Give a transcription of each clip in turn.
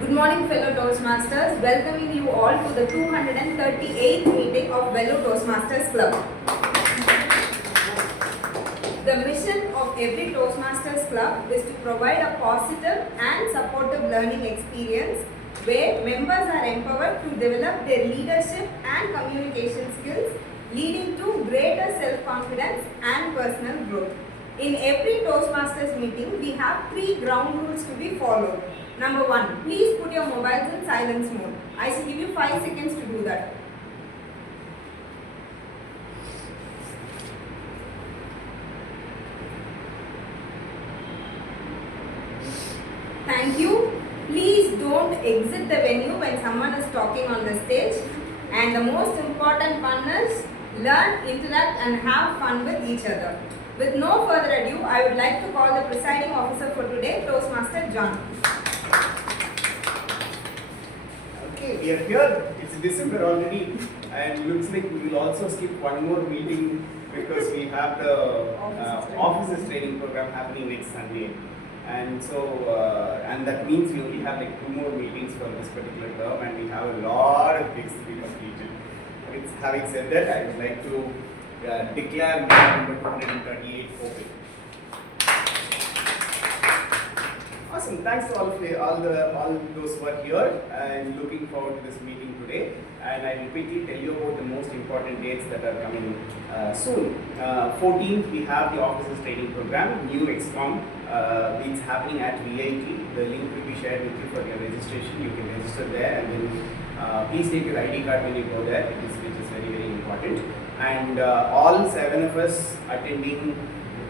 Good morning, fellow Toastmasters. Welcoming you all to the 238th meeting of Fellow Toastmasters Club. The mission of every Toastmasters Club is to provide a positive and supportive learning experience where members are empowered to develop their leadership and communication skills, leading to greater self-confidence and personal growth. In every Toastmasters meeting, we have 3 ground rules to be followed. Number 1, please put your mobiles in silence mode. I shall give you 5 seconds to do that. Thank you. Please don't exit the venue when someone is talking on the stage. And the most important one is learn, interact and have fun with each other. With no further ado, I would like to call the presiding officer for today, Toastmaster John. Okay, we are here. It's December already, and looks like we will also skip one more meeting because we have the officers training program happening next Sunday, and so and that means we only have like 2 more meetings for this particular term, and we have a lot of things to be completed. Having said that, I would like to declare meeting number 238 open. Awesome. Thanks to all those who are here and looking forward to this meeting today. And I will quickly tell you about the most important dates that are coming soon. 14th, we have the officers training program, new XCOM. It's happening at VIT. The link will be shared with you for your registration. You can register there, and then please take your ID card when you go there, which is very, very important. And all 7 of us attending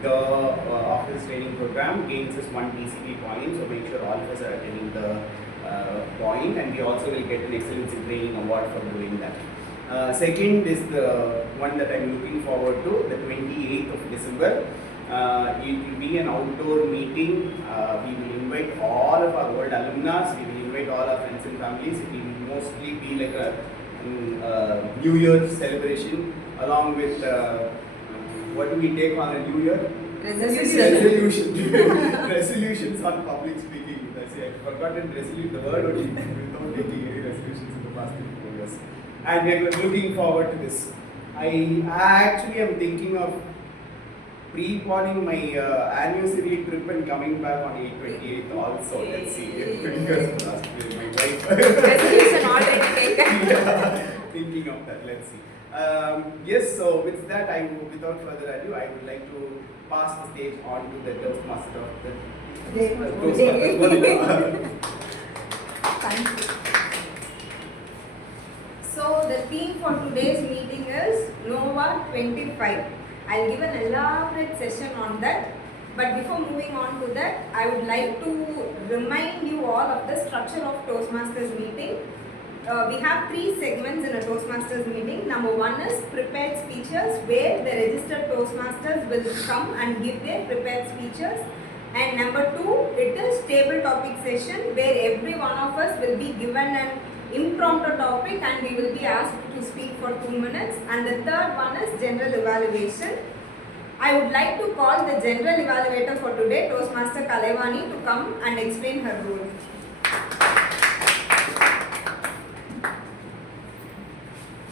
the office training program gains us 1 TCP point, so make sure all of us are attending the point, and we also will get an excellence in training award for doing that. Second is the one that I am looking forward to, the 28th of December. It will be an outdoor meeting. We will invite all of our old alumni, we will invite all our friends and families. It will mostly be like a New Year celebration along with what do we take on a New Year? Resolutions on public speaking. That's it. I've forgotten the word only without taking any resolutions in the past 4 years. And we are looking forward to this. I actually am thinking of pre-planning my anniversary trip and coming back on 8/28 also. Let's see. Fingers crossed with my wife. Resolution already taken. Yeah, thinking of that. Let's see. Yes, so with that, without further ado, I would like to pass the stage on to the Toastmaster of the Thank you. So the theme for today's meeting is Nova 25. I'll give an elaborate session on that. But before moving on to that, I would like to remind you all of the structure of Toastmasters meeting. We have 3 segments in a Toastmasters meeting. Number 1 is prepared speeches, where the registered Toastmasters will come and give their prepared speeches. And number 2, it is table topic session, where every one of us will be given an impromptu topic and we will be asked to speak for 2 minutes. And the third one is general evaluation. I would like to call the general evaluator for today, Toastmaster Kalevani, to come and explain her role.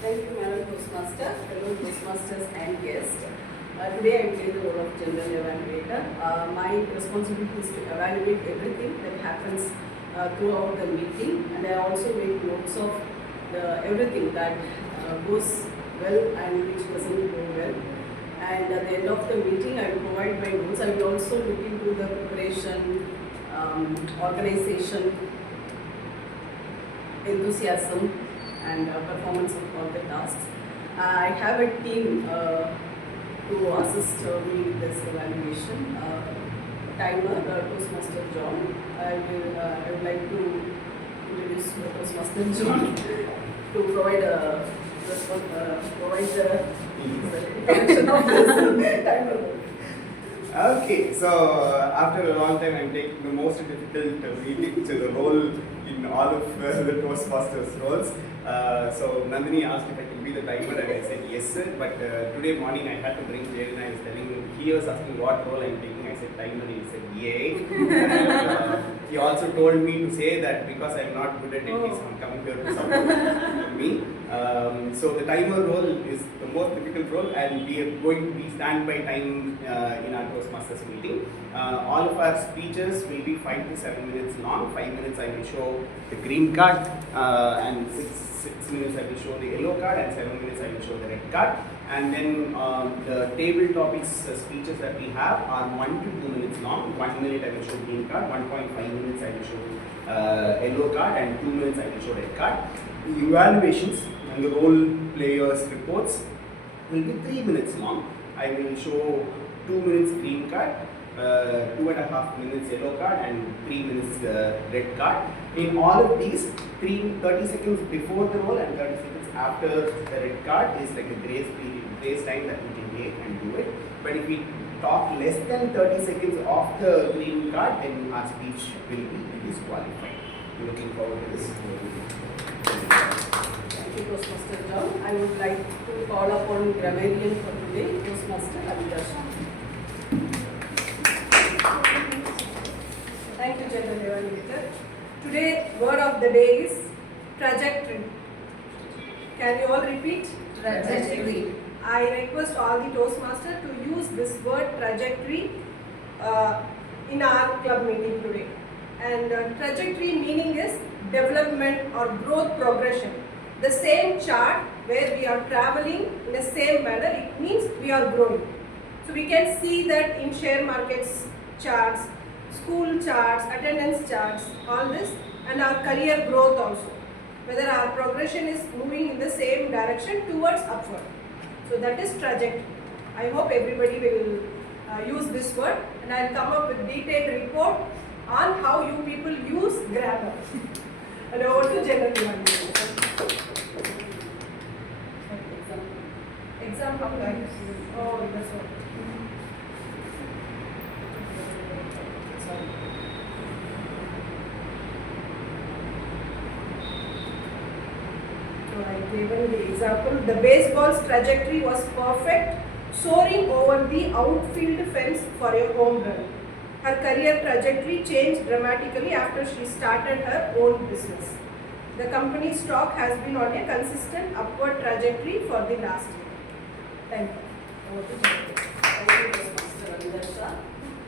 Thank you, Madam Toastmaster, fellow Toastmasters and guests. Today I play the role of General Evaluator. My responsibility is to evaluate everything that happens throughout the meeting, and I also make notes of everything that goes well and which doesn't go well. And at the end of the meeting, I will provide my notes. I will also look into the preparation, organization, enthusiasm, and performance of all the tasks. I have a team to assist me with this evaluation. Timer, Toastmaster John. I would like to introduce Toastmaster John to provide the timer. Okay, so after a long time, I'm taking the most difficult meeting to the role in all of the Toastmasters roles. So Nandhini asked if I can be the timer, and I said yes, sir. But today morning I had to bring Jay, and I was telling him, he was asking what role I'm taking. I said timer, and he said yay. And, he also told me to say that because I'm not good at it, he's coming here to support me. So the timer role is the most difficult role, and we are going to be stand by time in our Toastmasters meeting. All of our speeches will be 5 to 7 minutes long. 5 minutes I will show the green card, and 6 minutes I will show the yellow card, and 7 minutes I will show the red card. And then the table topics speeches that we have are 1 to 2 minutes long. 1 minute I will show green card, 1.5 minutes I will show yellow card, and 2 minutes I will show red card. The evaluations and the role players reports will be 3 minutes long. I will show 2 minutes green card, 2.5 minutes yellow card, and 3 minutes red card. In all of these, 30 seconds before the role and 30 seconds after the red card is like a grace period, grace time that we can take and do it. But if we talk less than 30 seconds of the green card, then our speech will be disqualified. Looking forward to this. Thank you, Toastmaster John. I would like to call upon grammarian for today, Toastmaster Abidha. Thank you, General Evaluator. Today, word of the day is trajectory. Can you all repeat? Trajectory. I request all the Toastmasters to use this word trajectory in our club meeting today. And trajectory meaning is development or growth progression. The same chart where we are traveling in the same manner, it means we are growing. So we can see that in share markets charts, school charts, attendance charts, all this, and our career growth also. Whether our progression is moving in the same direction towards upward. So that is trajectory. I hope everybody will use this word, and I will come up with detailed report on how you people use grammar. And over to General Evaluator. Example. Oh, that's what. So I given the example. The baseball's trajectory was perfect, soaring over the outfield fence for a home run. Her career trajectory changed dramatically after she started her own business. The company's stock has been on a consistent upward trajectory for the last year. Thank you. Thank you, Toastmaster Abidha Shah.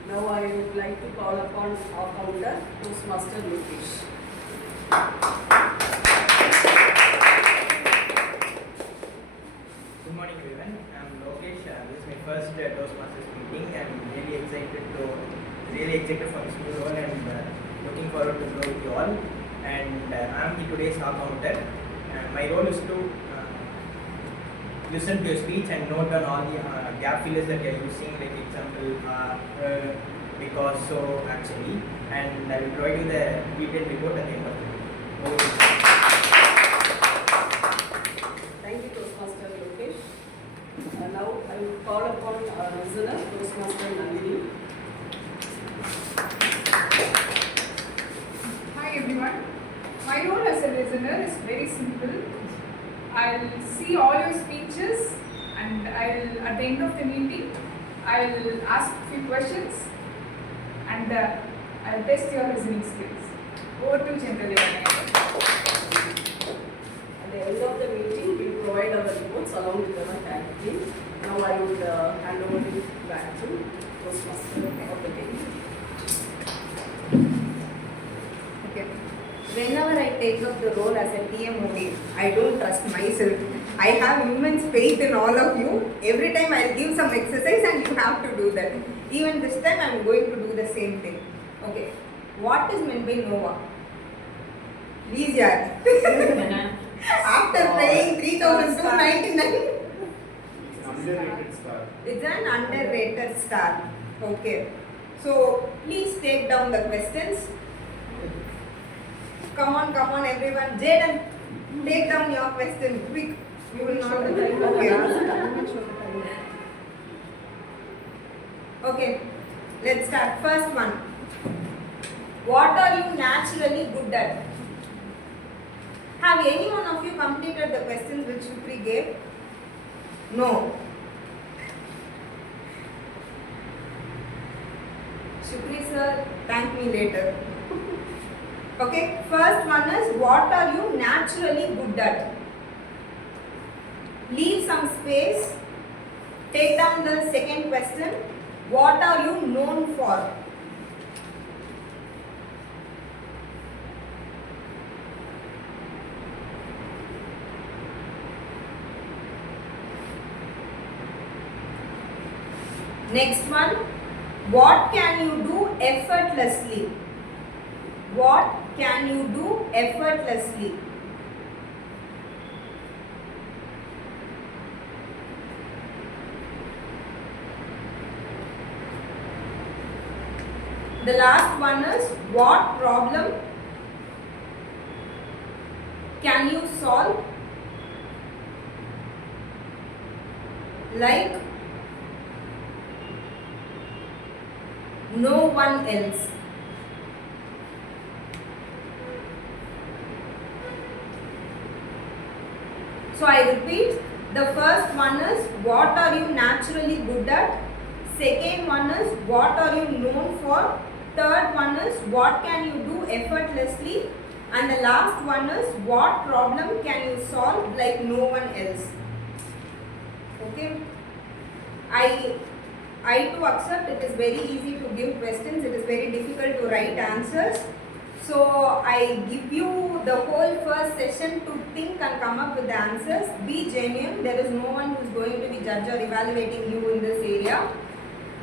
Now I would like to call upon our founder, Toastmaster Lokesh. Good morning everyone, I'm Lokesh. This is my first Toastmasters meeting. I'm really excited for this new role and looking forward to grow with you all. And I'm the today's Shah counter. My role is to listen to your speech and note down all the gap fillers that you are using, like example, because, so, actually, and I will provide you the detailed report at the end of the day. Thank you, Toastmaster Lokesh. Now I will call upon our listener, Toastmaster Nandhini. Hi everyone. My role as a listener is very simple. I'll see all your speeches and I'll at the end of the meeting I'll ask few questions and I'll test your listening skills. Over to General Evaluator. At the end of the meeting, we will provide our reports along with our tag team. Now I would hand over it back to Toastmaster of the day. Okay. Whenever I take up the role as a TMOD, I don't trust myself. I have immense faith in all of you. Every time I'll give some exercise and you have to do that. Even this time I'm going to do the same thing. Okay. What is meant by NOVA? Please, yaar. After paying 3,299. Underrated star. It's an underrated star. Okay. So please take down the questions. Come on, everyone. Jaden, take down your question quick. You will not. Okay. Let's start. First one. What are you naturally good at? Have any one of you completed the questions which Shukri gave? No. Shukri sir, thank me later. Okay, first one is what are you naturally good at? Leave some space. Take down the second question. What are you known for? Next one. What can you do effortlessly? What can you do effortlessly? The last one is what problem can you solve like no one else? So I repeat, the first one is what are you naturally good at? Second one is what are you known for? Third one is what can you do effortlessly? And the last one is what problem can you solve like no one else? Okay. I too accept it is very easy to give questions, it is very difficult to write answers. So I give you the whole first session to think and come up with the answers. Be genuine, there is no one who is going to be judge or evaluating you in this area.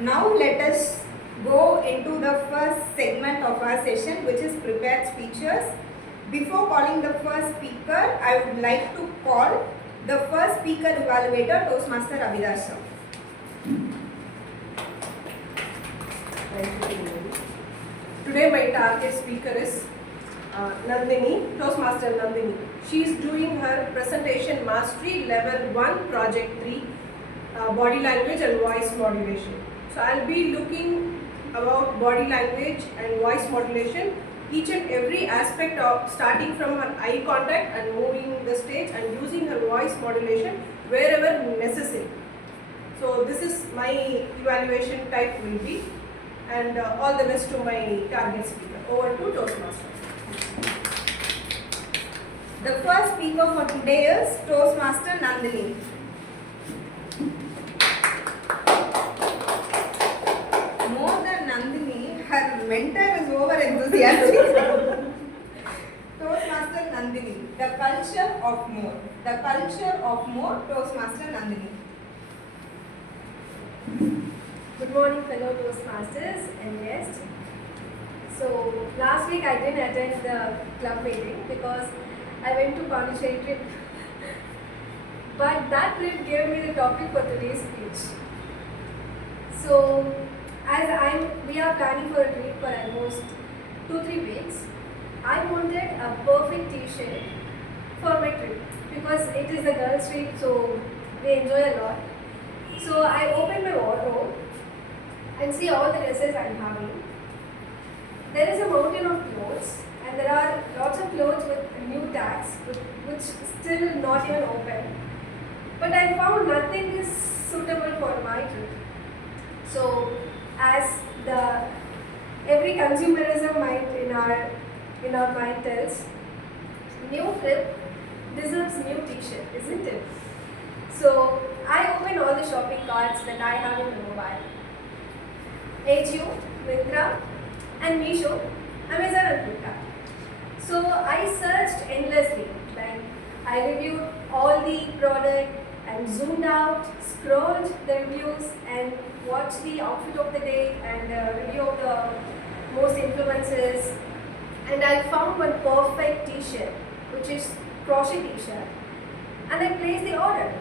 Now let us go into the first segment of our session, which is prepared speeches. Before calling the first speaker, I would like to call the first speaker evaluator, Toastmaster Abidha Shah. Thank you. Today my target speaker is Nandhini, Toastmaster Nandhini. She is doing her presentation mastery level 1 project 3 body language and voice modulation. So I'll be looking about body language and voice modulation, each and every aspect of starting from her eye contact and moving the stage and using her voice modulation wherever necessary. So this is my evaluation type will be, and all the best to my target speaker. Over to Toastmaster. The first speaker for today is Toastmaster Nandhini. More than Nandhini, her mentor is over enthusiastic. Toastmaster Nandhini, the culture of more. The culture of more, Toastmaster Nandhini. Good morning, fellow Toastmasters and guests. So last week I didn't attend the club meeting because I went to Pondicherry trip. But that trip gave me the topic for today's speech. So as we are planning for a trip for almost 2-3 weeks, I wanted a perfect t-shirt for my trip because it is the girls' trip, so we enjoy a lot. So I opened my wardrobe and see all the dresses I'm having. There is a mountain of clothes and there are lots of clothes with new tags which still not even open. But I found nothing is suitable for my trip. So as every consumerism mind in our mind tells, new trip deserves new t-shirt, isn't it? So I opened all the shopping carts that I have in the mobile. HU, Myntra and Meesho, Amazon and Flipkart. So I searched endlessly, like I reviewed all the product and zoomed out, scrolled the reviews and watched the outfit of the day and review of the most influencers, and I found one perfect t-shirt which is crochet t-shirt and I placed the order.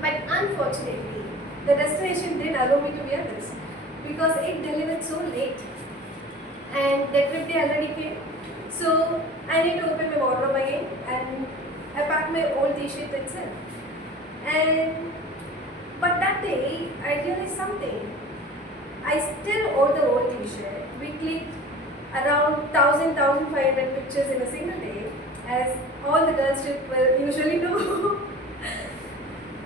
But unfortunately, the destination didn't allow me to wear this because it delivered so late and the trip day already came. So I need to open my wardrobe again and I packed my old t-shirt itself. But that day I realized something. I still wore the old t-shirt. We clicked around 1,500 pictures in a single day, as all the girls will usually do.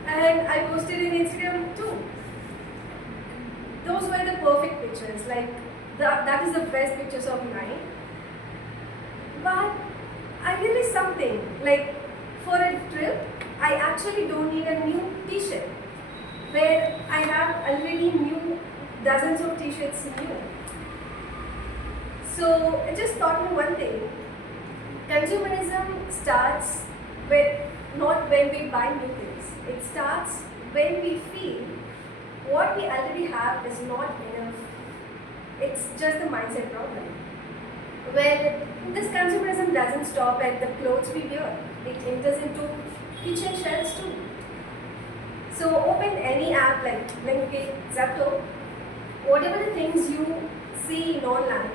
And I posted in Instagram too. Those were the perfect pictures, like that is the best pictures of mine. really something. Like for a trip, I actually don't need a new t-shirt where I have already new dozens of t-shirts new. So it just taught me one thing. Consumerism starts with not when we buy new things. It starts when we feel what we already have is not enough. It's just the mindset problem. Where this consumerism doesn't stop at the clothes we wear. It enters into kitchen shelves too. So open any app like Blinkit, Zepto, whatever the things you see in online,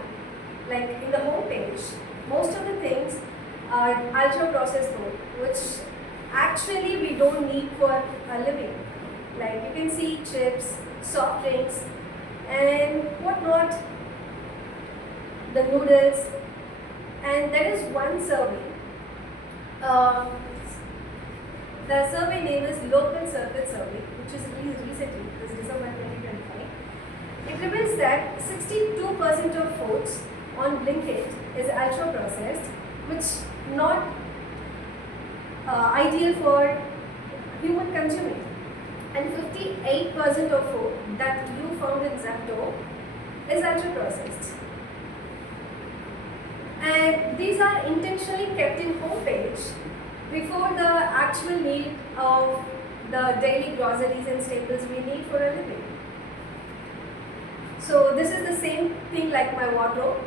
like in the home page, most of the things are ultra processed food, which actually we don't need for a living. Like you can see chips, soft drinks, and whatnot, the noodles, and there is one survey. The survey name is Local Circuit Survey, which is released recently, this December 2025. It reveals that 62% of foods on Blinkit is ultra processed, which not ideal for human consuming. And 58% of food that you found in Zepto is ultra processed. And these are intentionally kept in homepage before the actual need of the daily groceries and staples we need for a living. So this is the same thing like my wardrobe.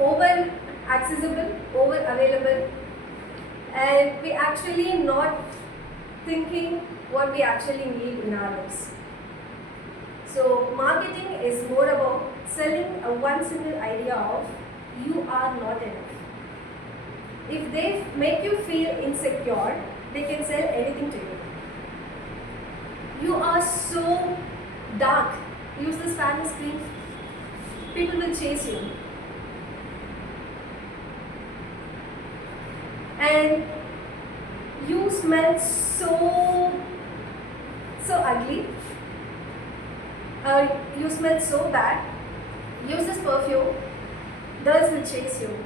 Over accessible, over available, and we actually not thinking what we actually need in our lives. So marketing is more about selling a one single idea of you are not enough. If they make you feel insecure, they can sell anything to you. You are so dark, use this Spanish cream, people will chase you. And you smell so ugly, you smell so bad, use this perfume, girls will chase you.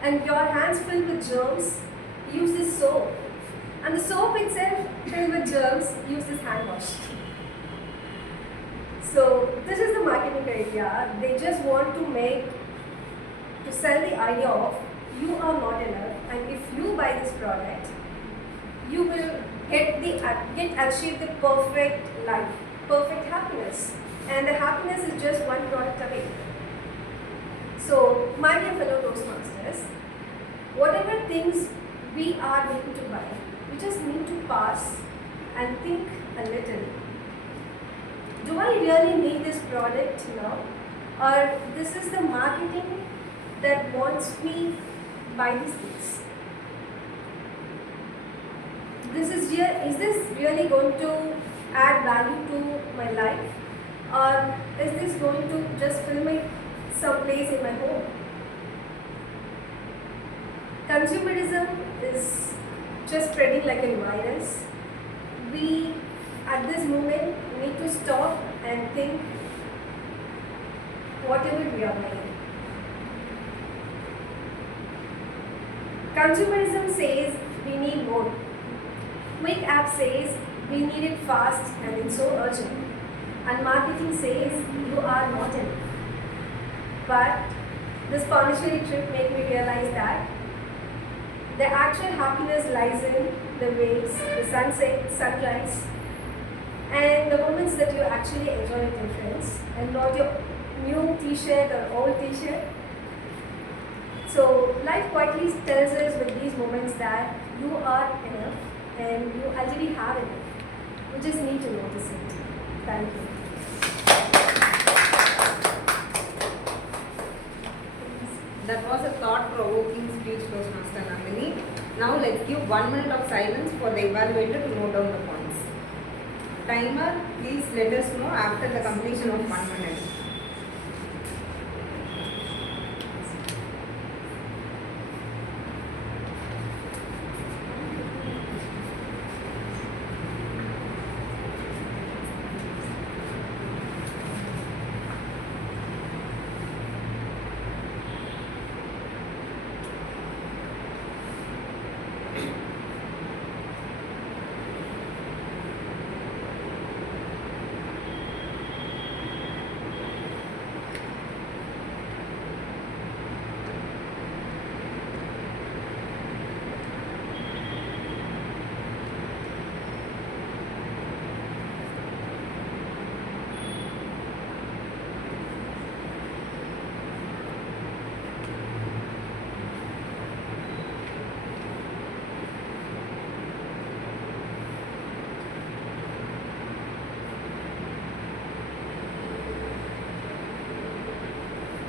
And your hands filled with germs, use this soap. And the soap itself filled with germs, use this hand wash. So this is the marketing idea. They just want to sell the idea of you are not enough, and if you buy this product, you will achieve the perfect life, perfect happiness. And the happiness is just one product away. So, my dear fellow Toastmasters, whatever things we are needing to buy, we just need to pause and think a little. Do I really need this product now? Or this is the marketing that wants me buy these things? Is this really going to add value to my life? Or is this going to just fill me some place in my home? Consumerism is just spreading like a virus. We, at this moment, need to stop and think whatever we are buying. Consumerism says we need more. Quick app says we need it fast and it's so urgent. And marketing says you are not enough. But this Pondicherry trip made me realize that the actual happiness lies in the waves, the sunset, sunrise, and the moments that you actually enjoy with your friends, and not your new t-shirt or old t-shirt. So life quietly tells us with these moments that you are enough and you already have enough. You just need to notice it. Thank you. That was a thought-provoking speech, Toastmaster Nandhini. Now let's give 1 minute of silence for the evaluator to note down the points. Timer, please let us know after the completion of 1 minute.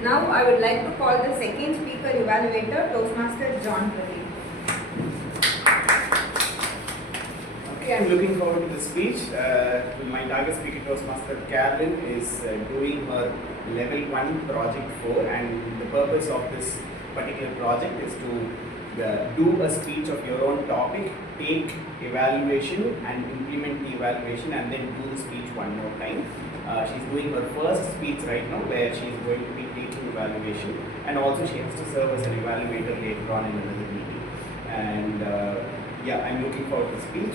Now I would like to call the second speaker evaluator, Toastmaster John Pradeep. Okay, I'm looking forward to the speech. My target speaker, Toastmaster Carolyn, is doing her level 1 project 4, and the purpose of this particular project is to do a speech of your own topic, take evaluation and implement the evaluation, and then do the speech one more time. She's doing her first speech right now, where she's going to be taking evaluation, and also she has to serve as an evaluator later on in another meeting. And yeah, I'm looking forward to the speech.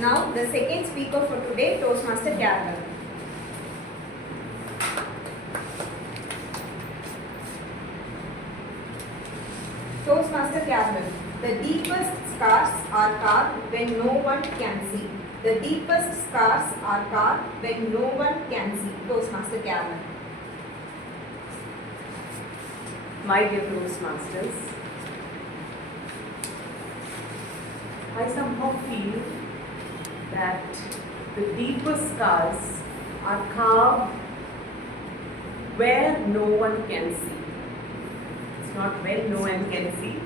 Now the second speaker for today, Toastmaster Carolyn. Toastmaster Carolyn. The deepest scars are carved when no one can see. The deepest scars are carved when no one can see. Toastmaster Carolyn. My dear Toastmasters, I somehow feel that the deepest scars are carved where no one can see. It's not when no one can see,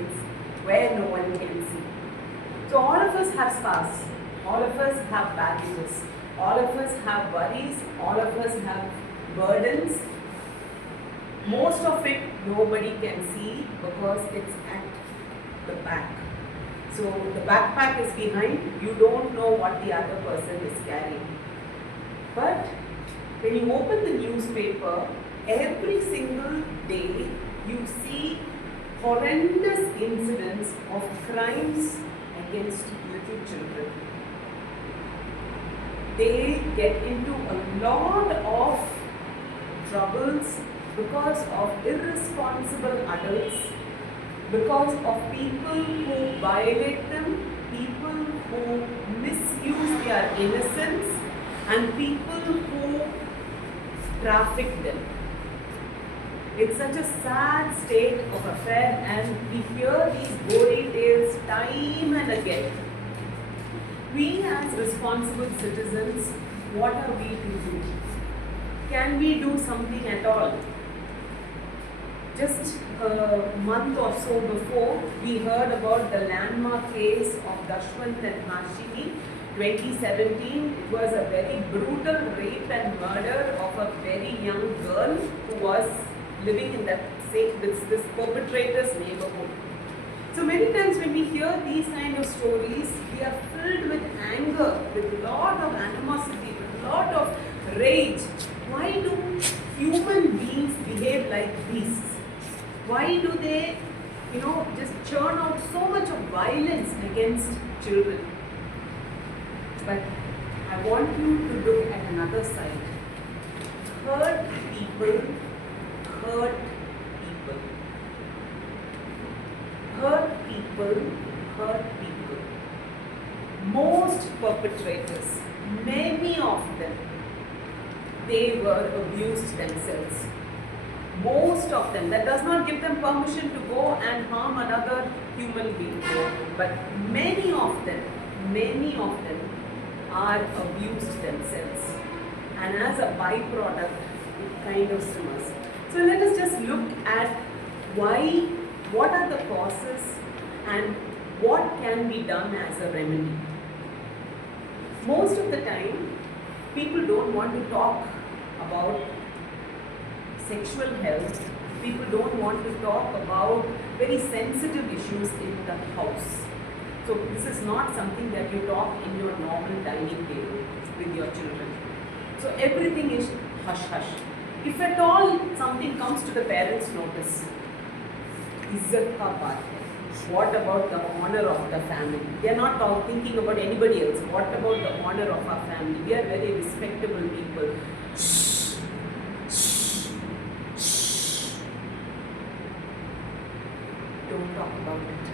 it's where no one can see. So all of us have scars, all of us have baggages, all of us have worries, all of us have burdens. Most of it nobody can see because it's at the back. So the backpack is behind, you don't know what the other person is carrying. But when you open the newspaper, every single day you see horrendous incidents of crimes against little children. They get into a lot of troubles because of irresponsible adults, because of people who violate them, people who misuse their innocence, and people who traffic them. It's such a sad state of affair, and we hear these gory tales time and again. We as responsible citizens, what are we to do? Can we do something at all? Just a month or so before, we heard about the landmark case of Dashwant and Hashimi, 2017. It was a very brutal rape and murder of a very young girl who was living in that this perpetrator's neighborhood. So many times when we hear these kind of stories, we are filled with anger, with a lot of animosity, with a lot of rage. Why do human beings behave like beasts? Why do they, just churn out so much of violence against children? But I want you to look at another side. Hurt people hurt people. Hurt people hurt people. Most perpetrators, many of them, they were abused themselves. Most of them. That does not give them permission to go and harm another human being. But many of them are abused themselves. And as a byproduct, it kind of simmers. So let us just look at what are the causes and what can be done as a remedy. Most of the time, people don't want to talk about sexual health. People don't want to talk about very sensitive issues in the house. So this is not something that you talk in your normal dining table with your children. So everything is hush hush. If at all something comes to the parents' notice, izzat ka baat hai. What about the honor of the family? They are not thinking about anybody else. What about the honor of our family? We are very respectable people. Don't talk about it.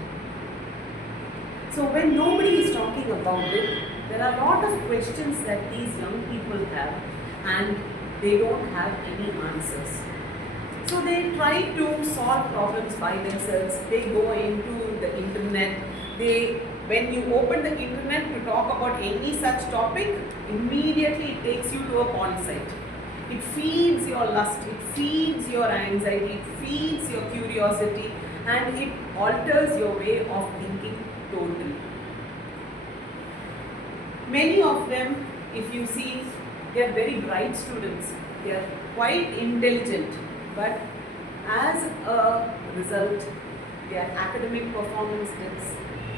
So when nobody is talking about it, there are a lot of questions that these young people have, and they don't have any answers. So they try to solve problems by themselves. They go into the internet, they when you open the internet to talk about any such topic, immediately it takes you to a porn site. It feeds your lust, it feeds your anxiety, it feeds your curiosity, and it alters your way of thinking totally. Many of them, if you see, they are very bright students, they are quite intelligent, but as a result, their academic performance dips.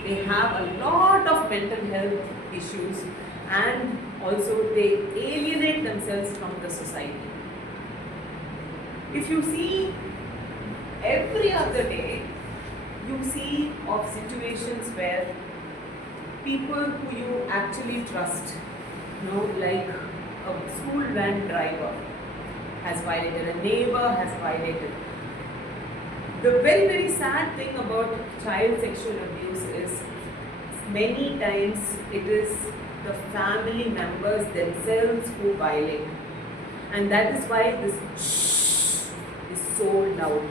They have a lot of mental health issues, and also they alienate themselves from the society. If you see every other day, you see of situations where people who you actually trust, like a school van driver has violated, a neighbor has violated. The very, very sad thing about child sexual abuse is many times it is the family members themselves who violate. And that is why this shh is so loud.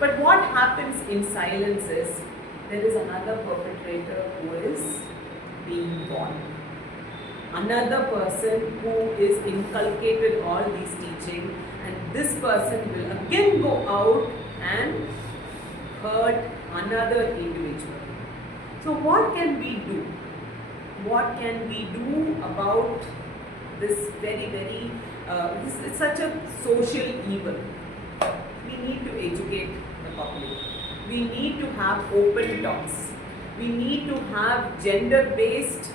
But what happens in silence is there is another perpetrator who is being born. Another person who is inculcated all these teaching, and this person will again go out and hurt another individual. So what can we do? What can we do about this very, very, this is such a social evil? We need to educate the public. We need to have open talks. We need to have gender-based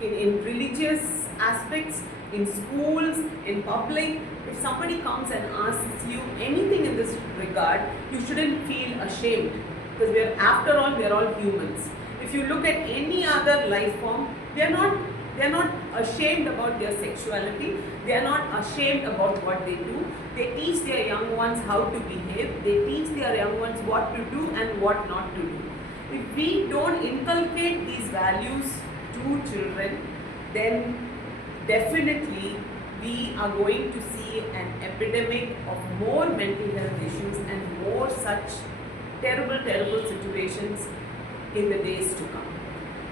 in religious aspects, in schools, in public. If somebody comes and asks you anything in this regard, you shouldn't feel ashamed, because after all, we are all humans. If you look at any other life form, they are not ashamed about their sexuality. They are not ashamed about what they do. They teach their young ones how to behave. They teach their young ones what to do and what not to do. If we don't inculcate these values to children, then definitely we are going to see an epidemic of more mental health issues and more such terrible, terrible situations in the days to come.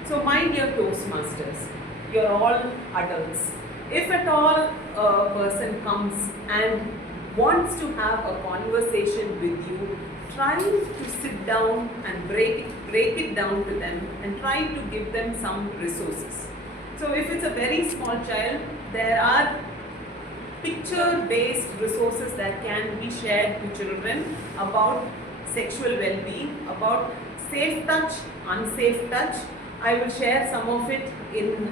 So my dear Toastmasters, you are all adults. If at all a person comes and wants to have a conversation with you, try to sit down and break it down to them and try to give them some resources. So if it's a very small child, there are picture-based resources that can be shared to children about sexual well-being, about safe touch, unsafe touch. I will share some of it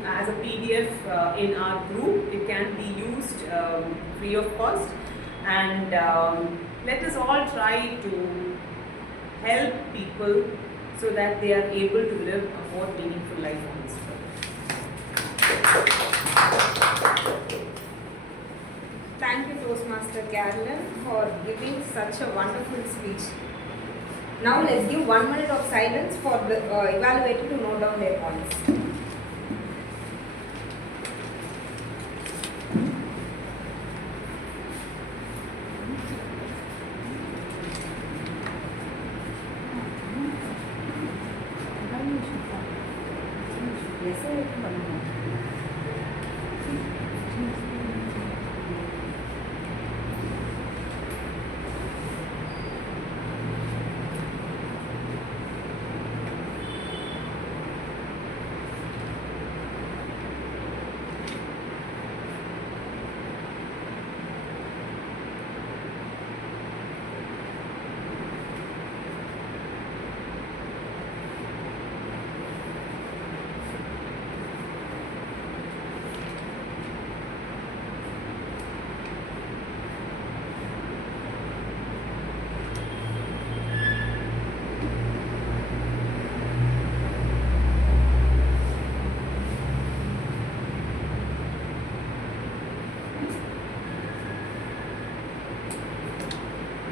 as a PDF in our group. It can be used free of cost, and let us all try to help people so that they are able to live a more meaningful life on this earth. Thank you, Toastmaster Carolyn, for giving such a wonderful speech. Now let's give 1 minute of silence for the evaluator to note down their points.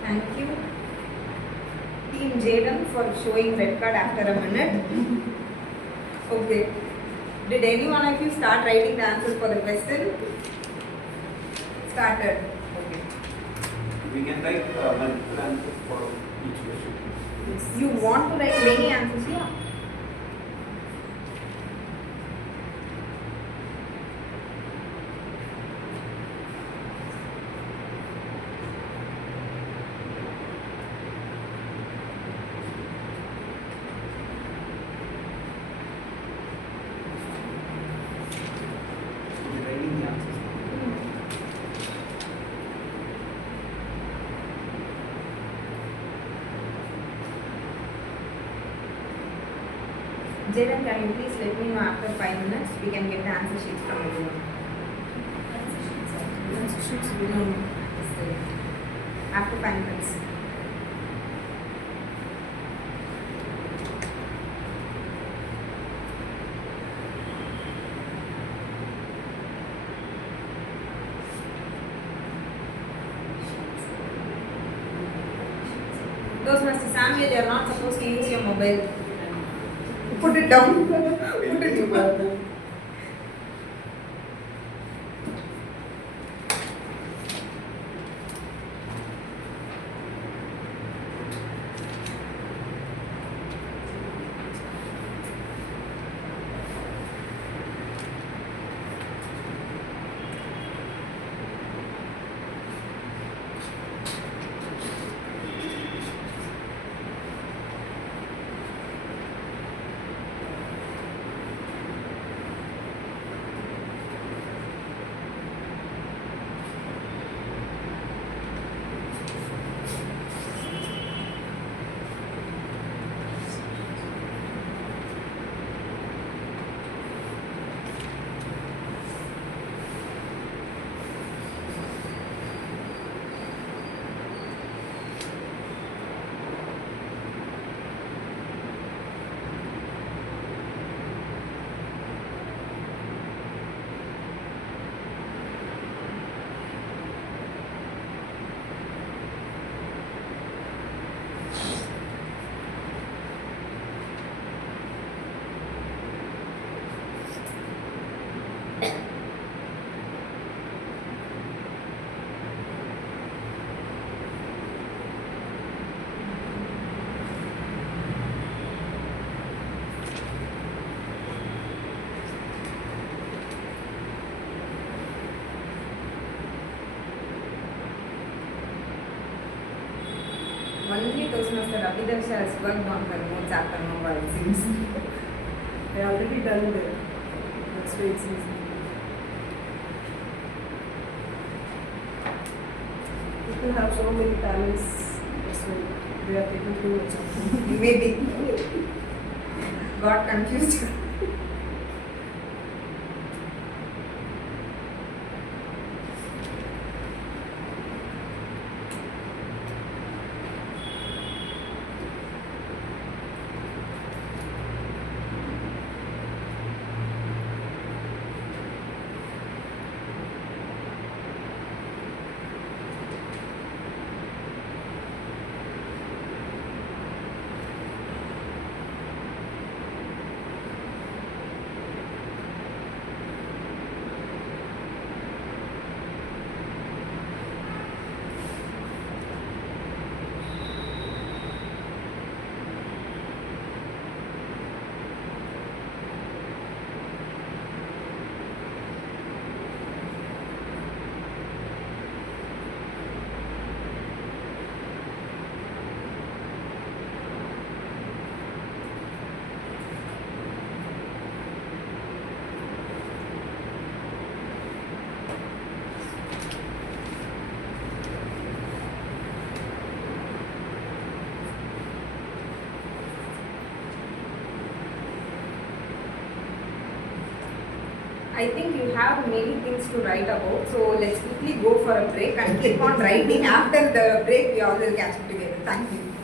Thank you, Team Jaden, for showing red card after a minute. Okay. Did any one of you start writing the answers for the question? Started. Okay. We can write multiple answers for each question. You want to write many answers? Yeah. Jayden, can you please let me know after 5 minutes? We can get the answer sheets from everyone. After 5 minutes. Those Mr. Samuel, you are not supposed to use your mobile. Put it down. Put it down. Only Toastmaster Abidha has worked on her notes after now, it seems. They already done there. That's why it's easy. People have so many talents, so they are taking too much of them. Maybe. Got confused. I think you have many things to write about, so let's quickly go for a break and keep on writing. After the break, we all will catch up together. Thank you.